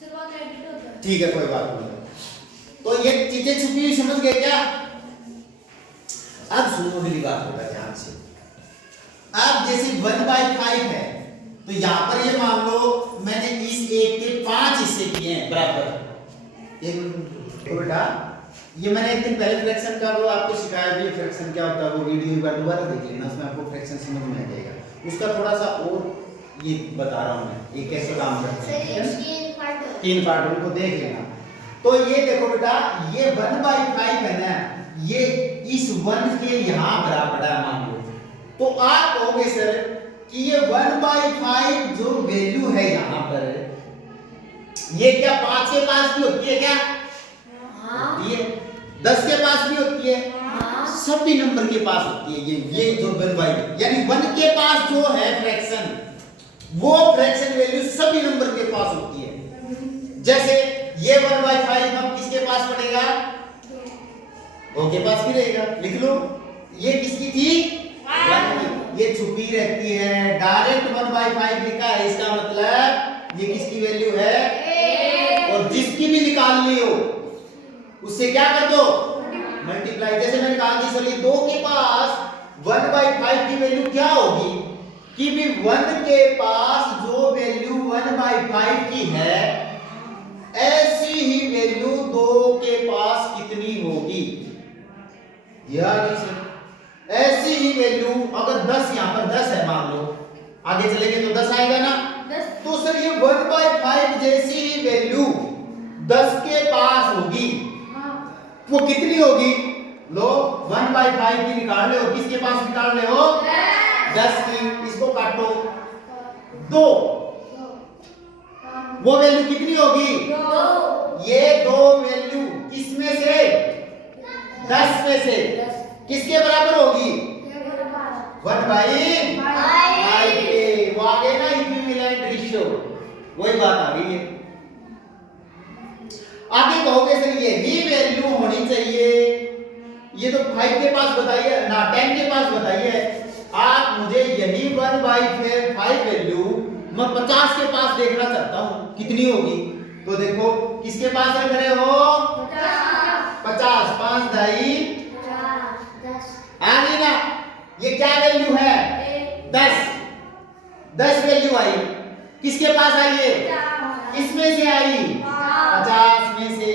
ठीक है, कोई बात नहीं। तो ये चीजें छुपी हुई समझ गए क्या? अब सुनो अगली बात होगा ध्यान से। अब जैसे 1/5 है, तो यहाँ पर ये मान लो मैंने इस एक के 5 हिस्से किए हैं बराबर। एक तो बेटा ये मैंने एक दिन पहले फ्रैक्शन का वो आपको सिखाया भी, फ्रैक्शन क्या होता है वो वीडियो एक बार दोबारा देख लेना, उसमें आपको फ्रैक्शन समझ में आ जाएगा। उसका थोड़ा सा और ये बता रहा हूँ मैं, ये कैसे काम करते हैं, 3 पार्ट उनको देख लेना। तो ये देखो बेटा, ये 1/5 है ना, ये इस 1 के यहाँ बराबर है मान लो। तो आप कहोगे सर कि ये 1/5 जो वैल्यू है यहाँ पर, ये क्या 5 के पास भी होती है क्या? होती है। 10 के पास भी होती है, सभी नंबर के पास होती है। ये जो 1/5 यानी 1 के पास जो है फ्रैक्शन, वो फ्रैक्शन वैल्यू सभी नंबर के पास होती है। जैसे ये 1/5 अब किसके पास पड़ेगा? 2 के पास भी रहेगा। लिख लो, ये किसकी थी? 1 की। ये छुपी रहती है, डायरेक्ट 1/5 लिखा है, इसका मतलब ये किसकी वैल्यू है? और जिसकी भी निकालनी हो उससे क्या कर दो? मल्टीप्लाई। जैसे मैंने कहा कि सर ये 2 के पास 1/5 की वैल्यू क्या होगी कि भी 1 के पास जो वैल्यू 1/5 की है, ऐसी ही वैल्यू 2 के पास कितनी होगी? यानी सर ऐसी ही वैल्यू अगर 10 यहां पर 10 है मान लो, आगे चलेंगे तो 10 आएगा ना, तो सर ये 1/5 जैसी ही वैल्यू 10 के पास होगी, वो कितनी होगी? लो 1/5 की निकाल ले, और किसके पास निकाल ले हो? 10 की। इसको काटो, 2, वो वैल्यू कितनी होगी? 2। ये 2 वैल्यू किसमें से? 10 में से किसके बराबर होगी? 1/5 के। वो आ गए ना इक्विवेलेंट रेशियो, वही बात आ गई है। आगे कहोगे सर यही वैल्यू होनी चाहिए, ये तो 5 के पास बताइए ना, 10 के पास बताइए। आप मुझे यही 1/5 वैल्यू मैं 50 के पास देखना चाहता हूं कितनी होगी। तो देखो किसके पास रख रहे हो? 50। 5 ढाई 10 आ गई ना। ये क्या वैल्यू है? 10। 10 वैल्यू आई, किसके पास आई है? इसमें से आई, 50 में से।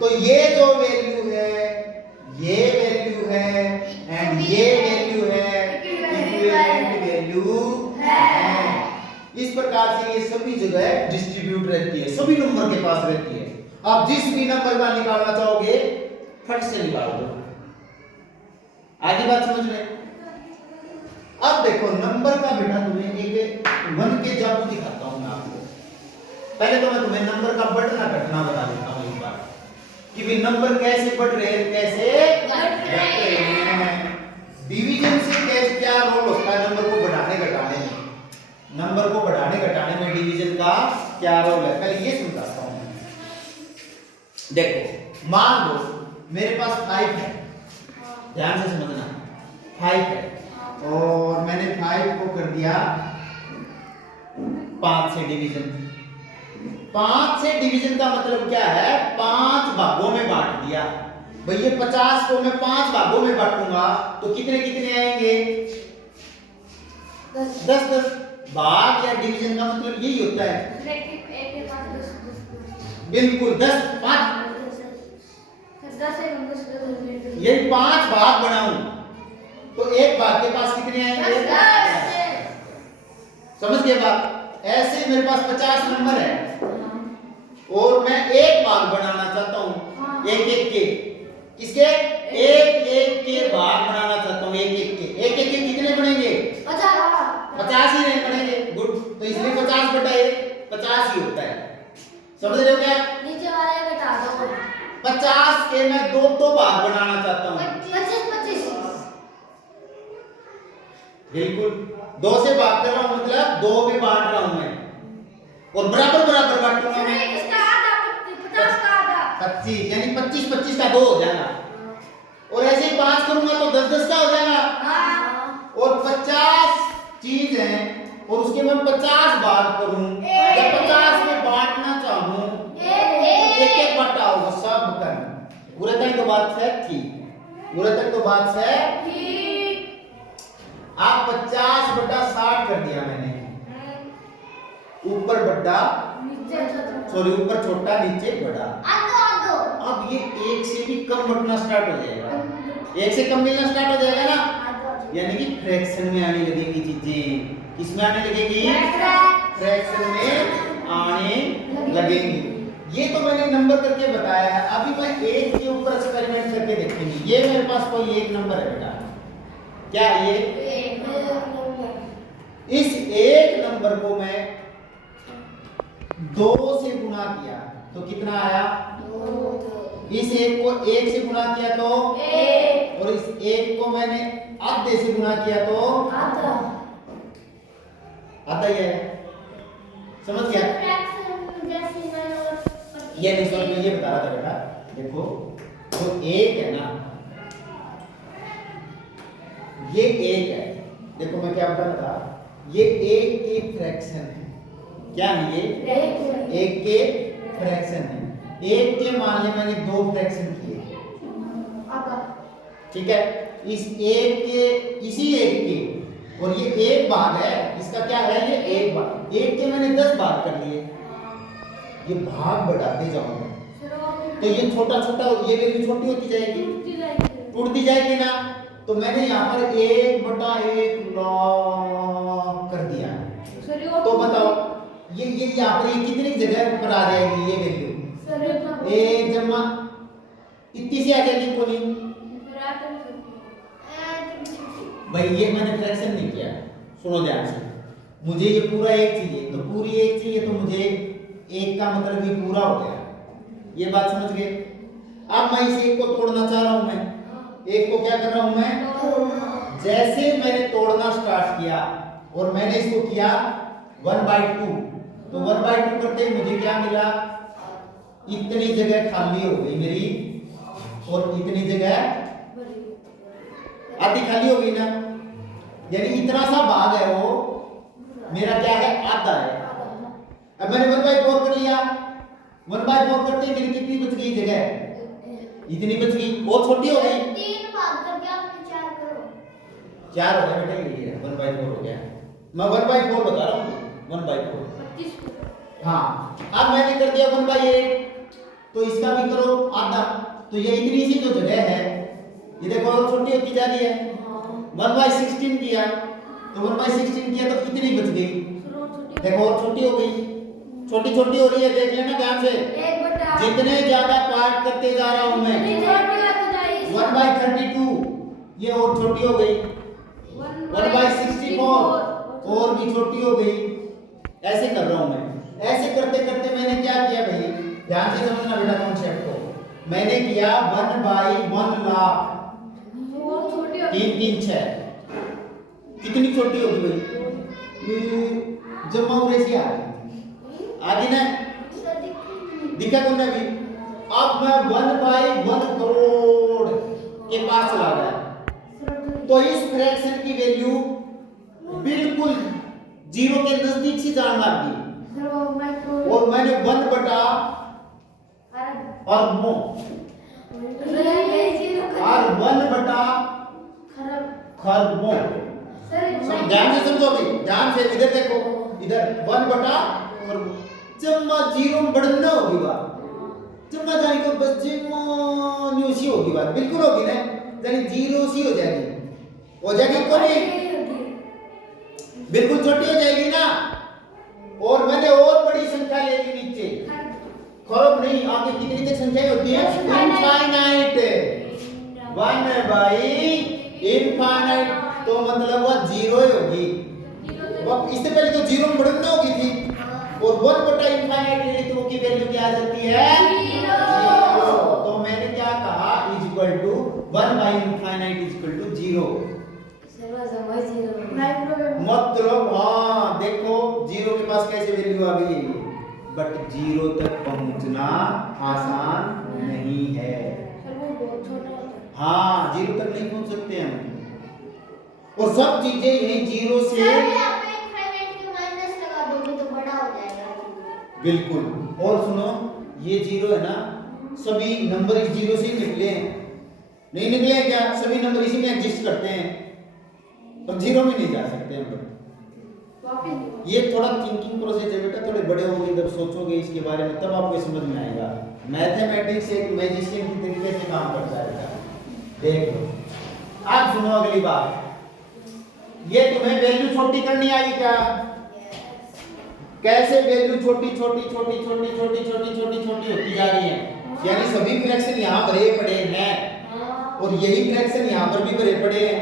तो ये जो वैल्यू है, ये वैल्यू है, एंड ये वैल्यू है, इक्विवेलेंट वैल्यू है। इस प्रकार से ये सभी जगह डिस्ट्रीब्यूट रहती है, सभी नंबर के पास रहती है। आप जिस भी नंबर का निकालना चाहोगे फट से निकाल दो। आगे बात समझ में? अब देखो नंबर का बेटा तुम्हें एक 1 के जादू दिखाता हूं मैं आपको। पहले तो मैं तुम्हें नंबर का बढ़ना घटना बता देता हूं एक बार कि भी नंबर कैसे बढ़ रहे हैं, कैसे घट रहे हैं। डिवीजन से कैसे क्या रोल होता है नंबर को बढ़ाने घटाने में? नंबर को बढ़ाने घटाने में डिवीजन का क्या रोल है, पहले ये समझाता हूं। देखो मान लो मेरे पास 5 है, ध्यान से समझना, 5 है और मैंने 5 को कर दिया 5 से डिवीजन। 5 से डिवीजन का मतलब क्या है? 5 भागों में बांट दिया। भाई ये 50 को मैं 5 भागों में बांटूंगा तो कितने कितने आएंगे? 10। भाग या डिवीजन का मतलब यही होता है, बिल्कुल 10 5 ये 5 भाग बनाऊं तो एक भाग के पास कितने आएंगे? 10। समझ गए बात? ऐसे मेरे पास 50 नंबर है और मैं एक भाग बनाना चाहता हूं, एक के। किसके? एक के भाग बनाना चाहता हूं, एक के कितने बनेंगे? 50 ही नहीं बनेंगे। गुड, तो इसलिए 50/1 50 ही होता है। समझ रहे हो क्या? नीचे वाले घटा दो। 50 के मैं 2 भाग बनाना चाहता हूं। 25 बिल्कुल 2 से भाग कर रहा हूं, मतलब 2 में बांट रहा हूं मैं, और बराबर बराबर बांटूंगा मैं। इसका आधा 50 का आधा 25 यानी 25 का 2 हो जाएगा, और ऐसे ही 5 करूंगा तो 10 का हो जाएगा। और 50 चीज है और उसके मैं 50 भाग करूं, जब 50 में बांटना पूरे तक तो बात है ठीक, पूरे तक तो बात है ठीक। आप 50/60 कर दिया मैंने, ऊपर बड़ा नीचे सॉरी ऊपर छोटा नीचे बड़ा। आधो आधो। अब ये एक से भी कम बढ़ना स्टार्ट हो जाएगा, एक से कम मिलना स्टार्ट हो जाएगा ना, यानी कि फ्रैक्शन में आने लगेंगी चीजें। किसमें आने लगेगी? फ्रैक्शन में आने लगेंगी। ये तो मैंने नंबर करके बताया है। अभी मैं एक के ऊपर एक्सपेरिमेंट करके देखेंगे। ये मेरे पास कोई एक नंबर है बेटा, क्या ये इस एक नंबर को मैं 2 से गुणा किया तो कितना आया? इस एक को 1 से गुणा किया तो 1, और इस एक को मैंने आधे से गुणा किया तो आधा ही है। समझ गया? ये नहीं समझ में, ये बता रहा था बेटा, देखो तो एक है ना, ये एक है, देखो मैं क्या बता रहा था, ये एक के फ्रैक्शन है। क्या है ये? एक के फ्रैक्शन है। एक के मान ले मैंने 2 फ्रैक्शन किए, ठीक है, इस एक के इसी एक के, और ये एक भाग है, इसका क्या है? ये एक भाग, एक के मैंने 10 भाग कर लिए, ये भाग बढ़ाते जाऊंगा तो ये छोटा छोटा, ये वैल्यू छोटी होती जाएगी, टूटती जाएगी ना। तो मैंने यहाँ पर 1/1 लॉग कर दिया। तो बताओ ये यहाँ पर ये कितनी जगह पर आ जाएगी ये वैल्यू? 1 जमा इतनी सी आ जाएगी कोनी भाई। ये मैंने फ्रैक्शन नहीं किया, सुनो ध्यान से, मुझे ये पूरा एक चाहिए, तो पूरी एक चाहिए तो मुझे एक का मतलब ये पूरा हो गया। ये बात समझ गए? अब मैं इस एक को तोड़ना चाह रहा हूं, मैं एक को क्या कर रहा हूं मैं? जैसे मैंने तोड़ना स्टार्ट किया और मैंने इसको किया 1/2, तो 1/2 करते ही मुझे क्या मिला? इतनी जगह खाली हो गई मेरी, और इतनी जगह आधी खाली हो गई ना, यानी इतना सा भाग है वो मेरा क्या है? आधा है। अब मैंने 1/4 कर लिया, 1/4 करते ही मेरी कितनी बच गई जगह? इतनी बच गई, और छोटी हो गई। 3 भाग करके आपने 4 करो। 4 हो गया बेटा, ये 1/4 हो गया। मैं 1/4 बता रहा हूँ, 1/4। हाँ, अब मैंने कर दिया 1/8, तो इसका भी करो आधा, तो ये इतनी सी जो जगह है ये देखो और छोटी होती जा रही है। 1/16 किया तो 1/16 किया तो इतनी बच गई, देखो और छोटी हो गई, छोटी छोटी हो रही है, देख लेना ध्यान से। जितने ज्यादा पार्ट करते जा रहा हूं मैं, 1/32 ये और छोटी हो गई, 1/64 और भी छोटी हो गई। ऐसे कर रहा हूं मैं। ऐसे करते करते मैंने क्या किया भाई, ध्यान से समझना बेटा कॉन्सेप्ट को। मैंने किया 1/1 लाख 3 6 कितनी छोटी होगी भाई? जमा उरे से आगे ना दिखा कौन भी। अब मैं 1/1 करोड़ के पास चला गया, तो इस फ्रैक्शन की वैल्यू बिल्कुल 0 के नजदीक से जाने लग गई, और मैंने 1/अरबों और 1/खरबों। ध्यान से समझोगे, ध्यान से इधर देखो, इधर 1/खरबों। जम्मा 0 बढ़ना होगी बात, जम्मा जाने को बस जम्मा न्यूसी होगी बात, बिल्कुल होगी ना, यानी 0 सी हो जाएगी कोई बिल्कुल छोटी हो जाएगी ना। और मैंने और बड़ी संख्या ले ली नीचे, खरब नहीं, आगे कितनी तक संख्या होती है? इनफाइनाइट, 1/इनफाइनाइट, तो मतलब वो 0 ही होगी। इससे पहले तो 0 में बढ़ना होगी थी, और 1/इनफाइनाइट ले ली तो वो की वैल्यू क्या आ जाती है? 0। तो मैंने क्या कहा? इज इक्वल टू 1/इनफाइनाइट इज इक्वल टू 0। मतलब हाँ देखो 0 के पास कैसे वैल्यू आ गई है, बट 0 तक पहुंचना आसान नहीं है। हाँ 0 तक नहीं पहुंच सकते हम, और सब चीजें यही 0 से बिल्कुल। और सुनो, ये 0 है ना, सभी नंबर इस जीरो से ही निकले हैं, नहीं निकले हैं क्या? सभी नंबर इसी में एग्जिस्ट करते हैं, पर जीरो में नहीं जा सकते हम लोग। ये थोड़ा थिंकिंग प्रोसेस है बेटा, थोड़े बड़े होगे जब सोचोगे इसके बारे में तब आपको समझ में आएगा। मैथमेटिक्स एक मैजिशियन की तरीके से काम करता है बेटा। देख लो, आप सुनो अगली बात। ये तुम्हें वैल्यू छोटी करनी आई क्या? कैसे वैल्यू छोटी छोटी छोटी छोटी छोटी छोटी छोटी छोटी होती जा रही है, यानी सभी फ्रैक्शन यहाँ भरे पड़े हैं और यही फ्रैक्शन यहाँ पर भी भरे पड़े हैं,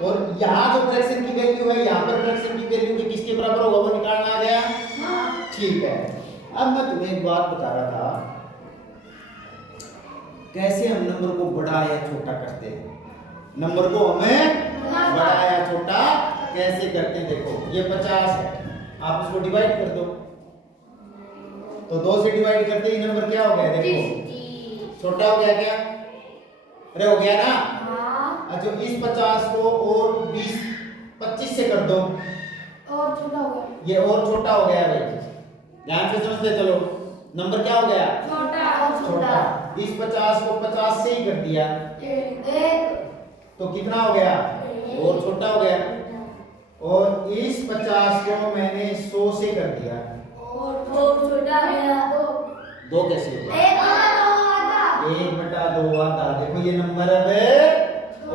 और यहाँ जो फ्रैक्शन की वैल्यू है यहाँ पर फ्रैक्शन की वैल्यू के किसके बराबर होगा वो निकालना आ गया। ठीक है, अब मैं तुम्हें एक बात बता रहा था, कैसे हम नंबर को बड़ा या छोटा करते हैं। नंबर को हमें बड़ा या छोटा कैसे करते हैं? देखो ये 50 है, आप इसको डिवाइड कर दो, तो 2 से डिवाइड करते ही नंबर क्या हो गया? देखो छोटा हो गया क्या? अरे हो गया ना। अच्छा इस 50 को और 25 से कर दो, और छोटा हो गया, ये और छोटा हो गया भाई, ध्यान से समझते चलो। नंबर क्या हो गया? छोटा। इस 50 को 50 से ही कर दिया, तो कितना हो गया? और छोटा हो गया। और इस 50 को मैंने 100 से कर दिया, और छोटा गया, 2 कैसे हो गया? 1/2 आधा। देखो ये नंबर अब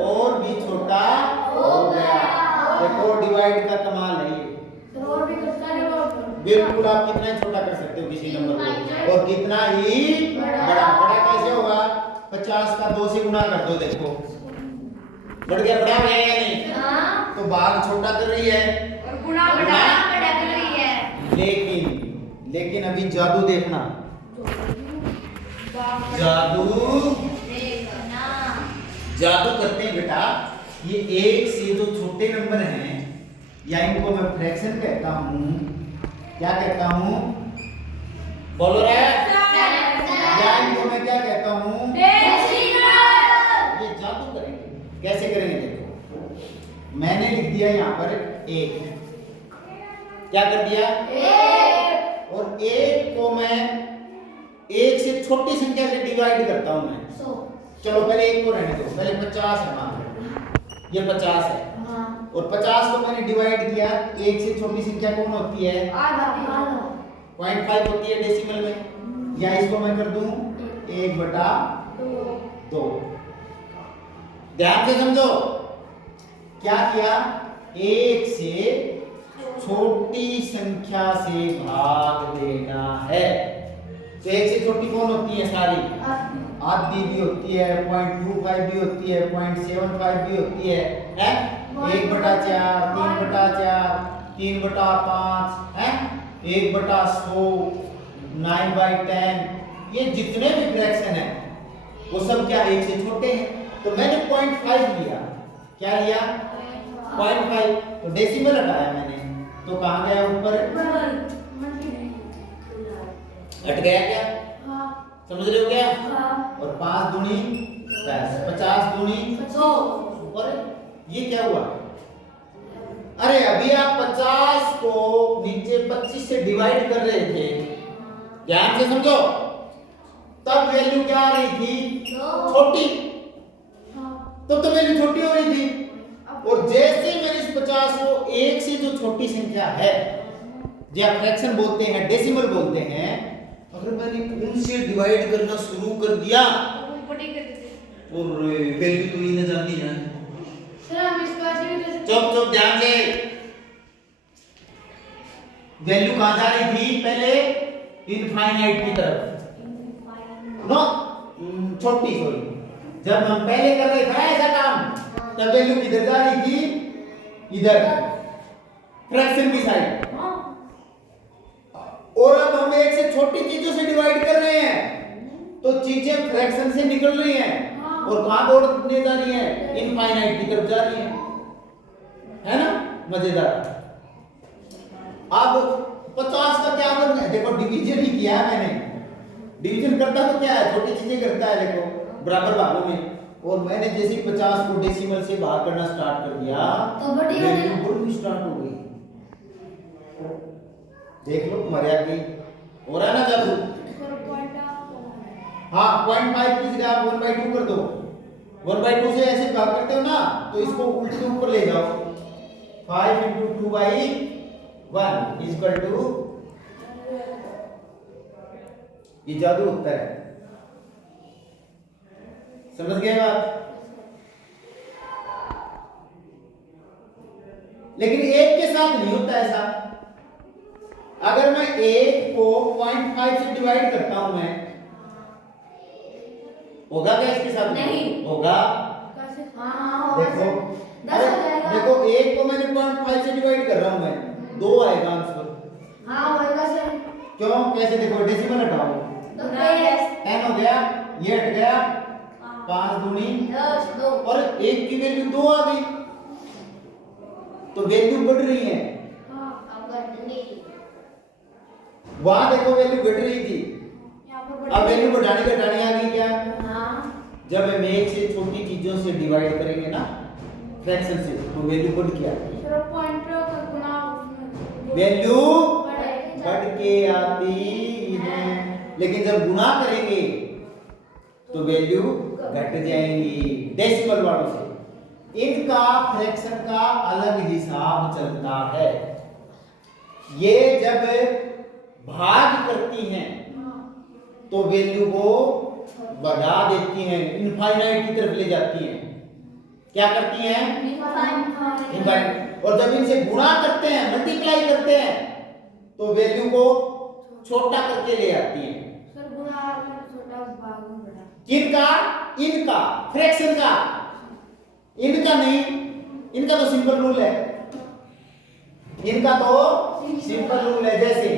और भी छोटा हो गया। देखो डिवाइड का कमाल है ये। और भी कितना डिवाइड? बिल्कुल, आप कितना ही छोटा कर सकते हो किसी नंबर को, और कितना ही बड़ा। बड़ा कैसे होगा? 50 का 2 से गुना कर दो, देखो बढ़ गया, बड़ा हो गया या नहीं? तो भाग छोटा कर रही है और गुणा बड़ा कर रही है। लेकिन अभी जादू देखना, जादू करते हैं बेटा। ये 1 से जो छोटे नंबर हैं, या इनको मैं फ्रैक्शन कहता हूँ, क्या कहता हूँ? बोलो रे, या इनको मैं क्या कहता हूँ? ये जादू करेंगे। कैसे करेंगे? देखो मैंने लिख दिया यहाँ पर 1, क्या कर दिया? 1, और 1 को मैं 1 से छोटी संख्या से डिवाइड करता हूँ मैं। चलो पहले 1 को रहने दो, पहले 50 है, मान लो ये 50 है, और 50 को मैंने डिवाइड किया, 1 से छोटी संख्या कौन होती है? 0.5 होती है डेसिमल में, या इसको मैं कर दूं 1/2। ध्यान से समझो, क्या किया? 1 से छोटी संख्या से भाग देना है। तो 1 से छोटी कौन होती है? सारी आधी भी होती है, 0.25 भी होती है, 0.75 भी होती है, 1/4, 3/4, 3/5 है, 1/100, 9/10, ये जितने भी फ्रैक्शन है वो सब क्या 1 से छोटे हैं। तो मैंने 0.5 लिया, क्या लिया? 0.5, तो डेसिमल हटाया मैंने, तो कहाँ गया? ऊपर हट गया क्या? समझ रहे हो क्या? और 5 दूनी 10, 50 दूनी 100। और ये क्या हुआ? अरे अभी आप 50 को नीचे 25 से डिवाइड कर रहे थे, ध्यान से समझो, तब वैल्यू क्या आ रही थी? छोटी। तो वैल्यू छोटी हो रही थी, और जैसे मैंने इस 50 को 1 से जो छोटी संख्या है, जो फ्रैक्शन बोलते हैं, डेसिमल बोलते हैं, अगर मैंने उनसे डिवाइड करना शुरू कर दिया और वैल्यू तो ही न जानी है। चुप ध्यान से, वैल्यू कहां जा रही थी? पहले इनफाइनाइट की तरफ, नो छोटी, सॉरी, जब हम पहले कर रहे थे ऐसा काम, तब वैल्यू किधर जा रही थी? इधर, फ्रैक्शन की साइड। और अब हम 1 से छोटी चीजों से डिवाइड कर रहे हैं, तो चीजें फ्रैक्शन से निकल रही हैं, और कहां दौड़ने जा रही हैं? इनफाइनाइट की तरफ जा रही हैं, है ना? मजेदार। अब 50 का क्या करना है? देखो डिवीजन ही किया है मैंने, डिवीजन करता तो क्या है? छोटी चीजें करता है, देखो बराबर भागों में, और मैंने जैसे 50 को डेसिमल से भाग करना स्टार्ट कर दिया, तो वैल्यू बढ़नी स्टार्ट हो गई। देख लो तुम्हारे आगे हो रहा है ना जादू। हाँ 0.5 की जगह आप 1/2 कर दो। 1/2 से ऐसे भाग करते हो ना, तो इसको उल्टे ऊपर ले जाओ। 5 × 2/1 इक्वल टू, ये जादू उत्तर है। समझ गए बात? लेकिन एक के साथ नहीं होता ऐसा। अगर मैं एक को 0.5 से डिवाइड करता हूं मैं, होगा क्या इसके साथ? नहीं होगा। देखो, दस हो जाएगा। देखो एक को मैंने 0.5 से डिवाइड कर रहा हूं मैं, 2 आएगा आंसर। हाँ होएगा सर। क्यों? कैसे? देखो डेसिमल हटाओ, 10 हो गया, ये हट गया, 5 दूनी 10 2 और एक की वैल्यू 2 आ गई, तो वैल्यू बढ़ रही है। वहां देखो वैल्यू घट रही थी, अब वैल्यू बढ़ानी घटानी आ गई क्या? जब हम एक से छोटी चीजों से डिवाइड करेंगे ना, फ्रैक्शन से, तो वैल्यू बढ़ के आती है। वैल्यू बढ़ के आती है, लेकिन जब गुणा करेंगे तो वैल्यू घट जाएंगी डेसिमल वालों से। इनका फ्रैक्शन का अलग हिसाब चलता है। ये जब भाग करती हैं तो वैल्यू को बढ़ा देती हैं, इनफाइनाइट की तरफ ले जाती हैं। क्या करती हैं? इनफाइनाइट। और जब इनसे गुणा करते हैं, मल्टीप्लाई करते हैं, तो वैल्यू को छोटा करके ले आती हैं। किनका? इनका, फ्रैक्शन का। इनका नहीं, इनका तो सिंपल रूल है। इनका तो सिंपल रूल है। जैसे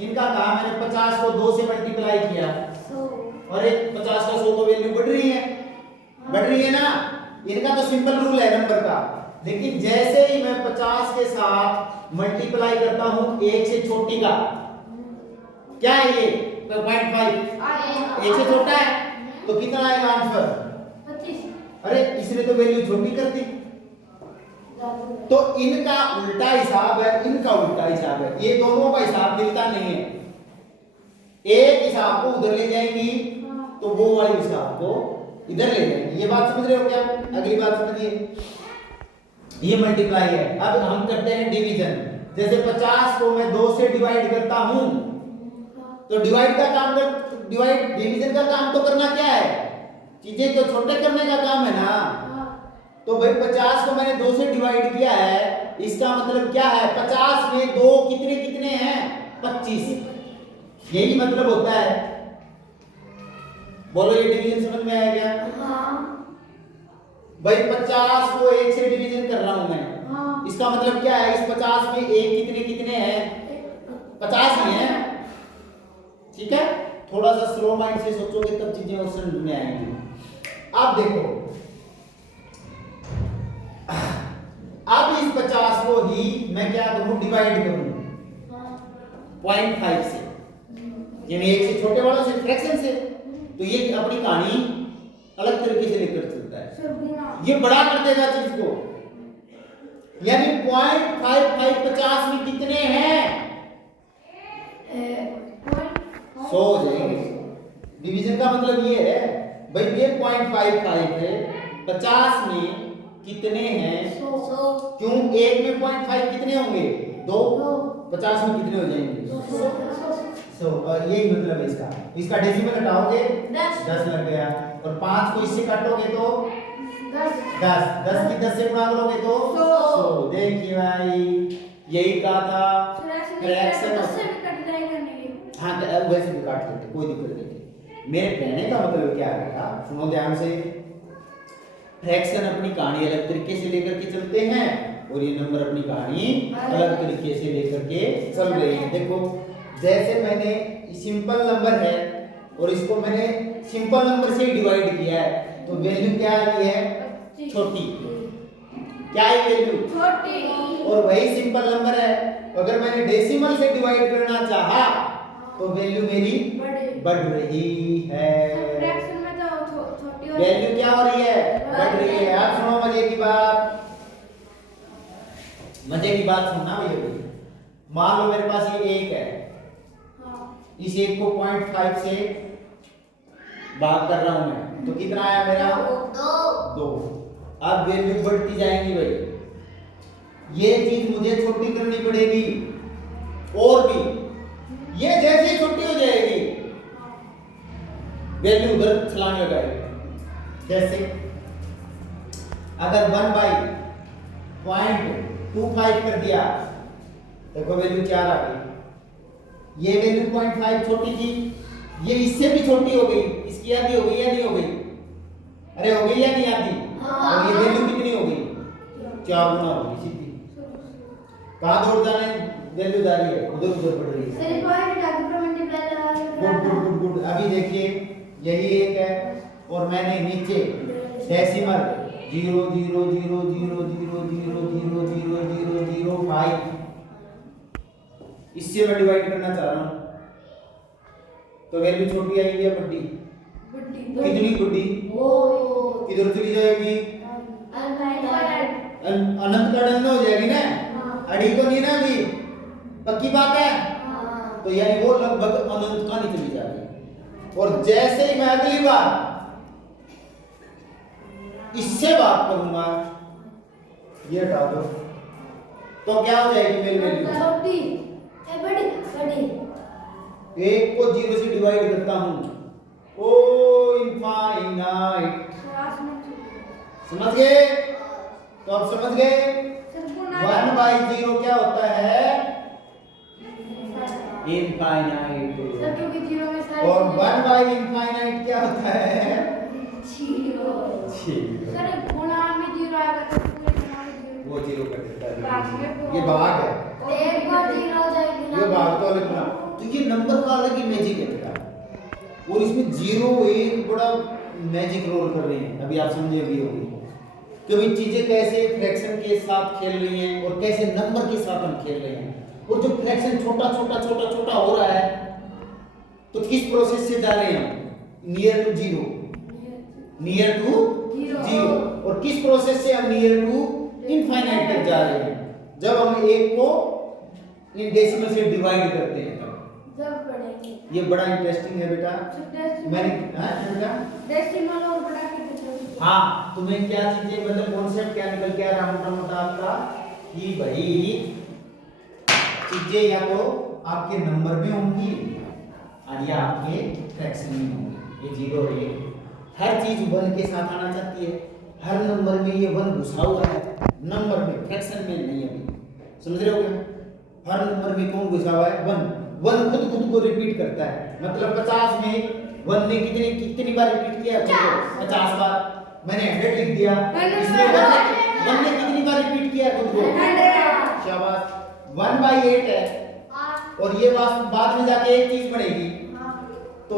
इनका कहा मैंने 50 को 2 से मल्टीप्लाई किया, और एक 50 का 100 तो वैल्यू बढ़ रही है, बढ़ रही है ना। इनका तो सिंपल रूल है नंबर का। लेकिन जैसे ही मैं 50 के साथ मल्टीप्लाई करता हूं एक से छोटी का, क्या है ये? 0.5, एक से छोटा है, तो कितना आएगा आंसर? 25। अरे इसने तो वैल्यू छोटी कर दी। तो इनका उल्टा हिसाब है, इनका उल्टा हिसाब है, ये दोनों का हिसाब मिलता नहीं है। एक हिसाब को उधर ले जाएंगी तो वो वाले हिसाब को इधर ले जाएंगे। ये बात समझ रहे हो क्या? अगली बात समझिए, ये मल्टीप्लाई है। अब हम करते हैं डिवीजन। जैसे 50 को मैं 2 से डिवाइड करता हूं, तो डिवाइड का काम कर, डिवाइड डिवीजन का काम तो करना क्या है? चीजें को छोटे करने का काम है ना। तो भाई 50 को मैंने 2 से डिवाइड किया है, इसका मतलब क्या है? 50 में 2 कितने कितने हैं? 25। यही मतलब होता है। बोलो ये डिवीजन समझ में आया क्या? भाई 50 को 1 से डिवीजन कर रहा हूं मैं, इसका मतलब क्या है? इस 50 में 1 कितने कितने हैं? 50 ही हैं। ठीक है, थोड़ा सा स्लो माइंड से सोचोगे तब चीजें और समझ में आएंगी। अब देखो, अब इस 50 को ही मैं क्या करूं? डिवाइड करूं 0.5 से, यानी एक से छोटे वालों से, फ्रैक्शन से। तो ये अपनी कहानी अलग तरीके से लेकर चलता है, ये बड़ा कर देगा चीज को। यानी 0.55 50 में कितने हैं? 100 हो जाएंगे। डिवीजन का मतलब ये है भाई, ये 0.55 है, 50 में कितने हैं? 100। क्यों? एक में 0.5 कितने होंगे? 2। 50 में कितने हो जाएंगे? 100। यही मतलब है इसका। इसका डेसिमल हटाओगे 10 लग गया, और 5 को इससे काटोगे तो 10 की 10 से गुणा करोगे तो 100। देखिए भाई, यही कहा था फ्रैक्शन। हाँ वैसे भी काट लेते, कोई दिक्कत नहीं। मेरे कहने का मतलब क्या है? सुनो ध्यान से। फ्रैक्शन अपनी कहानी अलग तरीके से लेकर के चलते हैं, और ये नंबर अपनी कहानी अलग तरीके से लेकर के चल रहे हैं। देखो, जैसे मैंने सिंपल नंबर है और इसको मैंने सिंपल नंबर से डिवाइड किया है, तो वैल्यू क्या आ रही है? छोटी। क्या है वैल्यू? छोटी। और वही सिंपल नंबर है, अगर मैंने डेसिमल से डिवाइड करना चाहा तो वैल्यू मेरी बढ़ रही है। फ्रैक्शन में तो छोटी हो वैल्यू क्या हो रही है? बढ़ रही है। आप सुनो मजे की बात, मजे की बात सुनना भैया। मान लो मेरे पास ये 1 है, इस 1 को 0.5 से भाग कर रहा हूं मैं, तो कितना आया मेरा? 2। अब वैल्यू बढ़ती जाएंगी भाई, ये चीज मुझे छोटी करनी पड़ेगी और भी, ये जैसे ही छोटी हो जाएगी वैल्यू उधर छलांग लगाएगी। जैसे अगर 1/0.25 कर दिया, देखो वैल्यू 4 आ गई। ये वैल्यू 0.5 छोटी थी, ये इससे भी छोटी हो गई, इसकी आधी हो गई या नहीं हो गई? अरे हो गई या नहीं आधी? और ये वैल्यू कितनी हो गई? 4 गुना हो गई सीधी। कहाँ दौड़ जाने वैल्यू जा रही है? उधर उधर बढ़ रही है। Good good good good. अभी देखिए यही एक है और मैंने नीचे डेसिमल 0.00000000005 इससे मैं डिवाइड करना चाह रहा हूं, तो वैल्यू छोटी आएगी या बड़ी? कितनी बड़ी? किधर चली जाएगी? अनंत का अनंत हो जाएगी ना, अड़ी तो नहीं ना अभी, पक्की बात है। तो यानी वो लगभग अनंत का निकली जाएगी। और जैसे ही मैं अगली बार इससे बात करूंगा, ये हटा दो, तो क्या हो जाएगी मेरी वैल्यू? एक को 0 से डिवाइड करता हूं, ओ इनफाइनाइट। समझ गए? तो अब समझ गए 1/0 क्या होता है? इनफाइनाइट। और 1/∞ क्या होता है? 0। वो 0 कर देता है, ये भाग है, ये भाग तो अलग बना। तो ये नंबर का अलग ही मैजिक है बेटा, और इसमें 0 1 बड़ा मैजिक रोल कर रहे हैं। अभी आप समझे भी होंगे कि भाई चीजें कैसे फ्रैक्शन के साथ खेल रही हैं और कैसे नंबर के साथ हम खेल रहे हैं। और जो फ्रैक्शन छोटा छोटा छोटा छोटा हो रहा है, तो किस प्रोसेस से जा रहे हैं? Near to 0, near to 0। और किस प्रोसेस से हम नियर टू इनफाइनाइट तक जा रहे हैं? जब हम एक को इन डेसिमल से डिवाइड करते हैं तब। ये बड़ा इंटरेस्टिंग है बेटा। मैंने बेटा डेसिमल और बड़ा कितने? हाँ, तुम्हें क्या चीजें मतलब कॉन्सेप्ट क्या निकल के आ रहा मोटा मोटा आपका कि भाई चीजें या तो आपके नंबर में होंगी और या आपके फ्रैक्शन में होंगी। ये 0 है, हर चीज 1 के साथ आना चाहती है, हर नंबर में ये 1 घुसा हुआ है, नंबर में, फ्रैक्शन में नहीं। अभी समझ रहे हो क्या? हर नंबर में कौन घुसा हुआ है? 1 खुद खुद को रिपीट करता है। मतलब 50 में 1 ने कितनी बार रिपीट किया? 50 बार। मैंने 100 लिख दिया, इसमें 1 ने कितनी बार रिपीट किया खुद को? शाबाश। 1/8 है और ये बाद में जाके एक चीज बनेगी, तो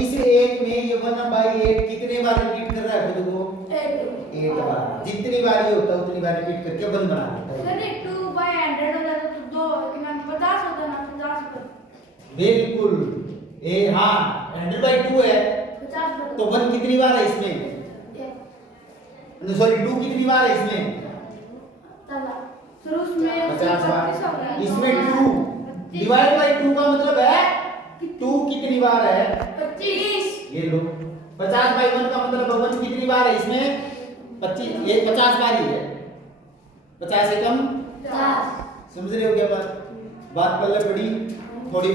इस एक में ये 1/8 कितने बार रिपीट कर रहा है खुद को? 8 बार। जितनी बार ये होता है उतनी बार रिपीट करके 1 बना देता है। 2/100 हो जाता तो 2 50 होता ना, 50। बिल्कुल। हाँ 100/2 है 50 तो 1 कितनी बार है इसमें? सॉरी 2 कितनी बार है इसमें? फिर उसमें 50 बार। इसमें 2 डिवाइड बाय 2 का मतलब है 2 कितनी बार है? 25। ये लो 50/1 का मतलब 1 कितनी बार है इसमें? 25। ये 50 बार ही है, 50 से कम 50। समझ रहे हो क्या बात पहले बड़ी थोड़ी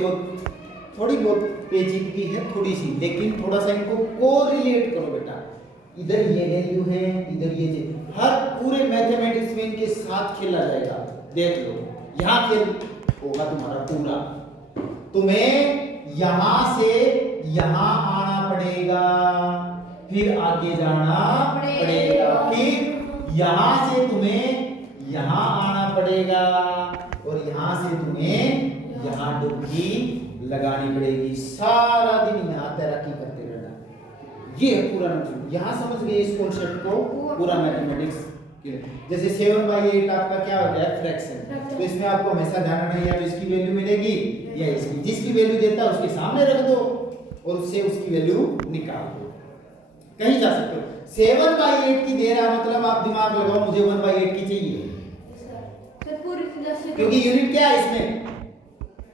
बहुत पेचीदगी है थोड़ी सी, लेकिन थोड़ा सा इनको कोरिलेट करो बेटा। इधर ये वैल्यू है, इधर ये हर पूरे मैथमेटिक्स में इनके साथ खेला जाएगा। देख लो यहाँ खेल होगा तुम्हारा पूरा, तुम्हें यहां से यहां आना पड़ेगा, फिर आगे जाना पड़ेगा, फिर यहां से तुम्हें यहां आना पड़ेगा और यहां से तुम्हें यहां डुबकी लगानी पड़ेगी। सारा दिन यहां तैराकी करते रहना। ये है पूरा मतलब। यहां समझ गए इस कॉन्सेप्ट को पूरा मैथमेटिक्स। जैसे 7/8 आपका क्या होता है? फ्रैक्शन। तो इसमें आपको हमेशा ध्यान रखना है या तो इसकी वैल्यू मिलेगी या इसकी, जिसकी वैल्यू देता है उसके सामने रख दो और उससे उसकी वैल्यू निकाल दो, कहीं जा सकते हो। 7/8 की दे रहा मतलब आप दिमाग लगाओ, मुझे 1/8 की चाहिए, क्योंकि यूनिट क्या है इसमें?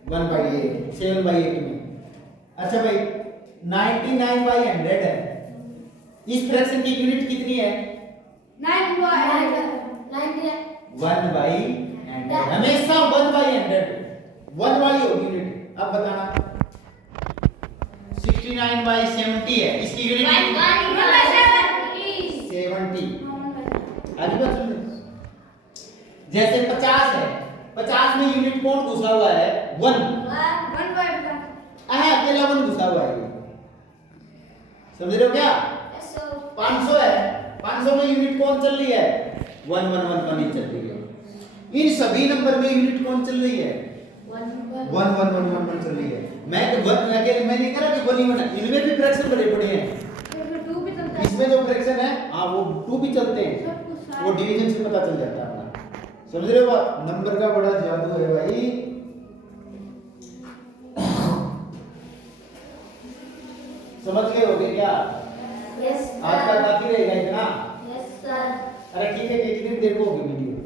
1/8 7/8 में। अच्छा भाई 99/100 है। इस फ्रैक्शन की यूनिट कितनी है? 1/100। हमेशा 1/100 1 वाली होगी यूनिट। अब बताना 69/70 है, इसकी यूनिट 70। आगे बात सुन। जैसे 50 है, 50 में यूनिट कौन घुसा हुआ है? 1। अकेला 1 घुसा हुआ है। समझ रहे हो क्या? 500 है, 500 में यूनिट कौन चल रही है? 1 1 1 1 ही चल रही है। इन सभी नंबर में यूनिट कौन चल रही है? 1 1 1 1 1 चल रही है। मैं तो 1 अकेले मैं नहीं कह रहा कि 1 ही 1, इनमें भी फ्रैक्शन बड़े बड़े हैं। इसमें जो फ्रैक्शन है हाँ वो 2 भी चलते हैं, वो डिवीजन से पता चल जाता है अपना। समझ रहे हो बात? नंबर का बड़ा जादू है भाई। समझ गए होगे क्या? आज का काफी रहेगा इतना। अरे ठीक है, कितनी देर को होगी वीडियो?